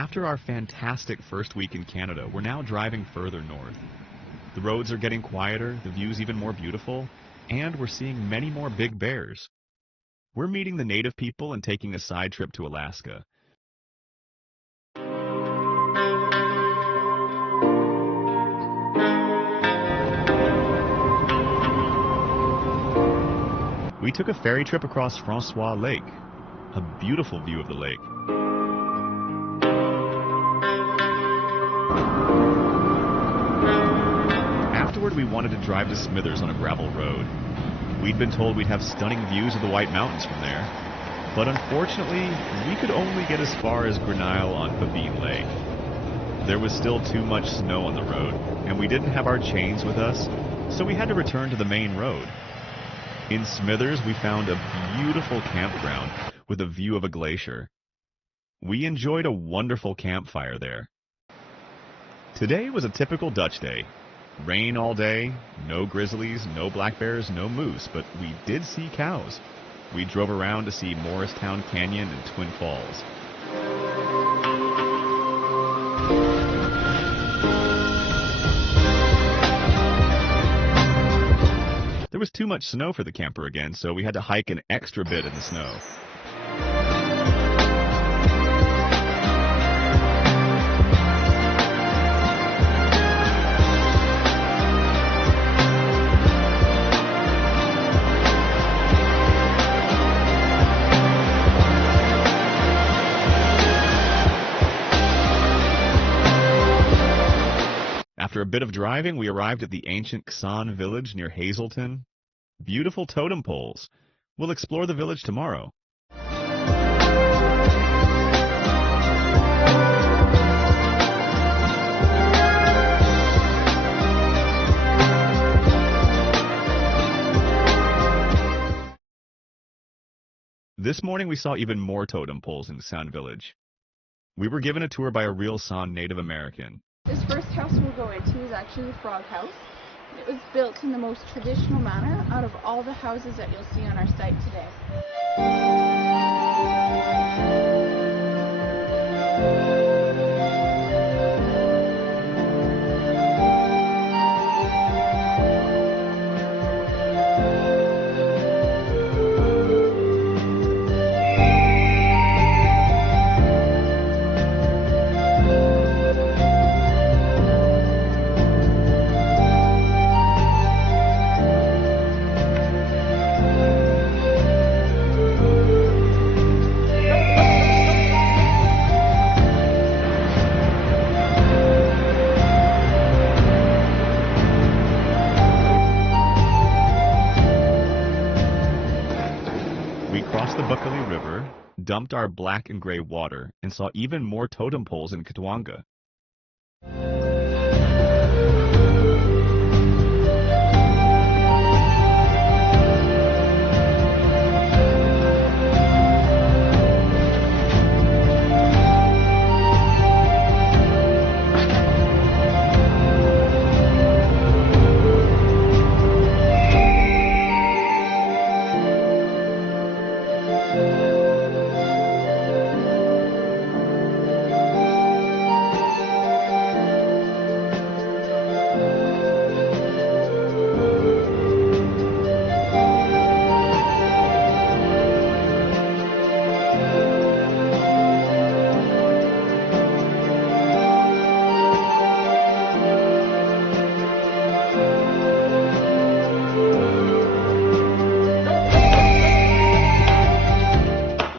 After our fantastic first week in Canada, we're now driving further north. The roads are getting quieter, the view's even more beautiful, and we're seeing many more big bears. We're meeting the native people and taking a side trip to Alaska. We took a ferry trip across Francois Lake, a beautiful view of the lake. Afterward, we wanted to drive to Smithers on a gravel road. We'd been told we'd have stunning views of the White Mountains from there, but unfortunately, we could only get as far as Grinnell on Babine Lake. There was still too much snow on the road, and we didn't have our chains with us, so we had to return to the main road. In Smithers, we found a beautiful campground with a view of a glacier. We enjoyed a wonderful campfire there. Today was a typical Dutch day. Rain all day, no grizzlies, no black bears, no moose, but we did see cows. We drove around to see Morristown Canyon and Twin Falls. There was too much snow for the camper again, so we had to hike an extra bit in the snow. After a bit of driving, we arrived at the ancient Xan village near Hazelton. Beautiful totem poles. We'll explore the village tomorrow. This morning we saw even more totem poles in Xan village. We were given a tour by a real San Native American. This first house we'll go into is actually the frog house. It was built in the most traditional manner out of all the houses that you'll see on our site today. Dumped our black and gray water, and saw even more totem poles in Katawanga.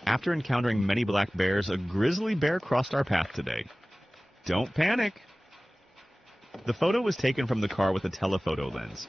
After encountering many black bears, a grizzly bear crossed our path today. Don't panic! The photo was taken from the car with a telephoto lens.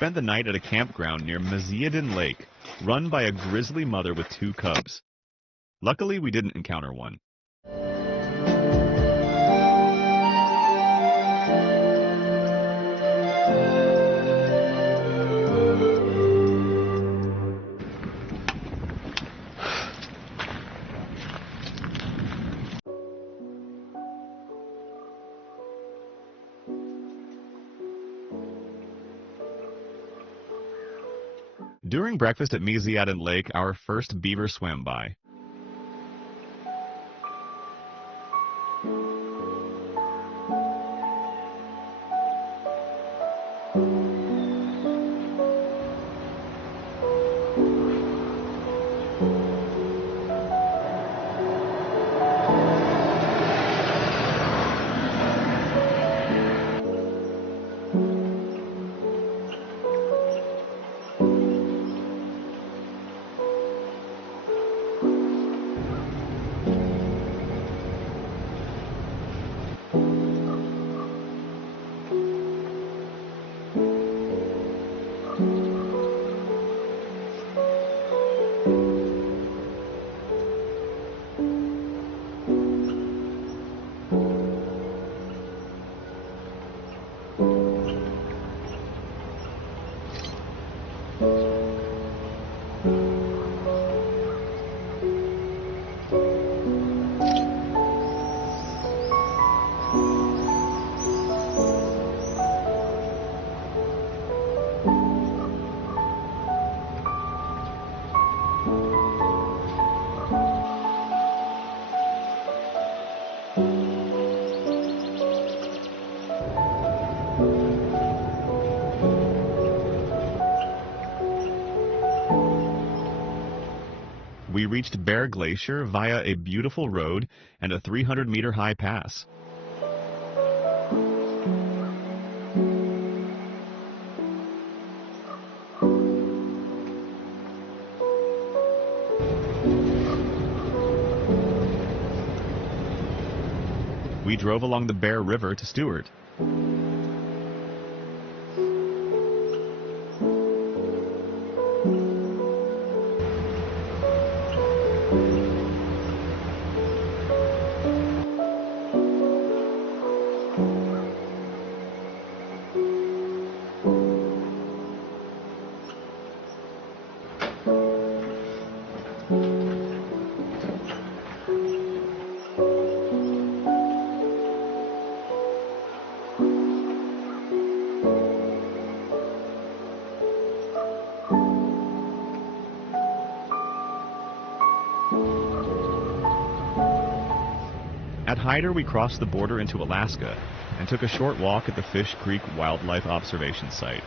spent the night at a campground near Maziadin Lake, run by a grizzly mother with 2 cubs. Luckily, we didn't encounter one. During breakfast at Maziadin Lake, our first beaver swam by. We reached Bear Glacier via a beautiful road and a 300-meter high pass. We drove along the Bear River to Stewart. At Hyder, we crossed the border into Alaska and took a short walk at the Fish Creek Wildlife Observation Site.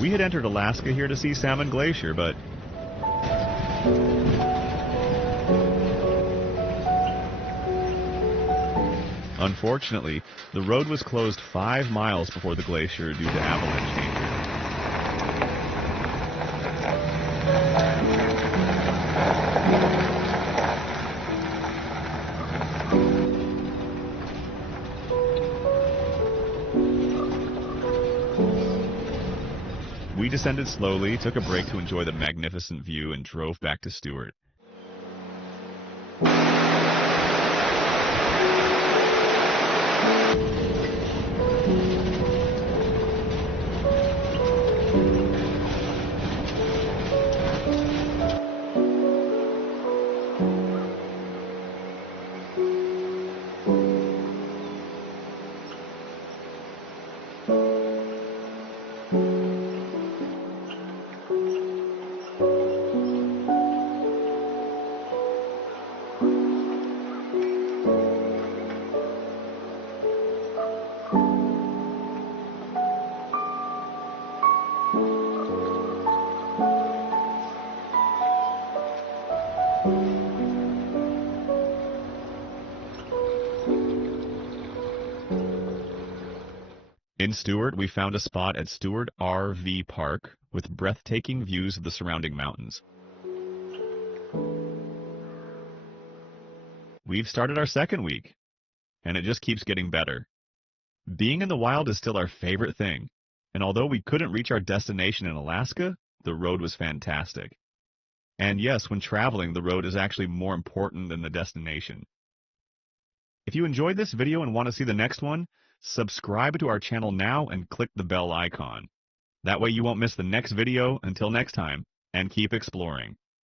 We had entered Alaska here to see Salmon Glacier, but unfortunately, the road was closed 5 miles before the glacier due to avalanche danger. We descended slowly, took a break to enjoy the magnificent view, and drove back to Stewart. In Stewart, we found a spot at Stewart RV Park with breathtaking views of the surrounding mountains. We've started our second week, and it just keeps getting better. Being in the wild is still our favorite thing, and although we couldn't reach our destination in Alaska, the road was fantastic. And yes, when traveling, the road is actually more important than the destination. If you enjoyed this video and want to see the next one, subscribe to our channel now and click the bell icon. That way you won't miss the next video. Until next time, and keep exploring.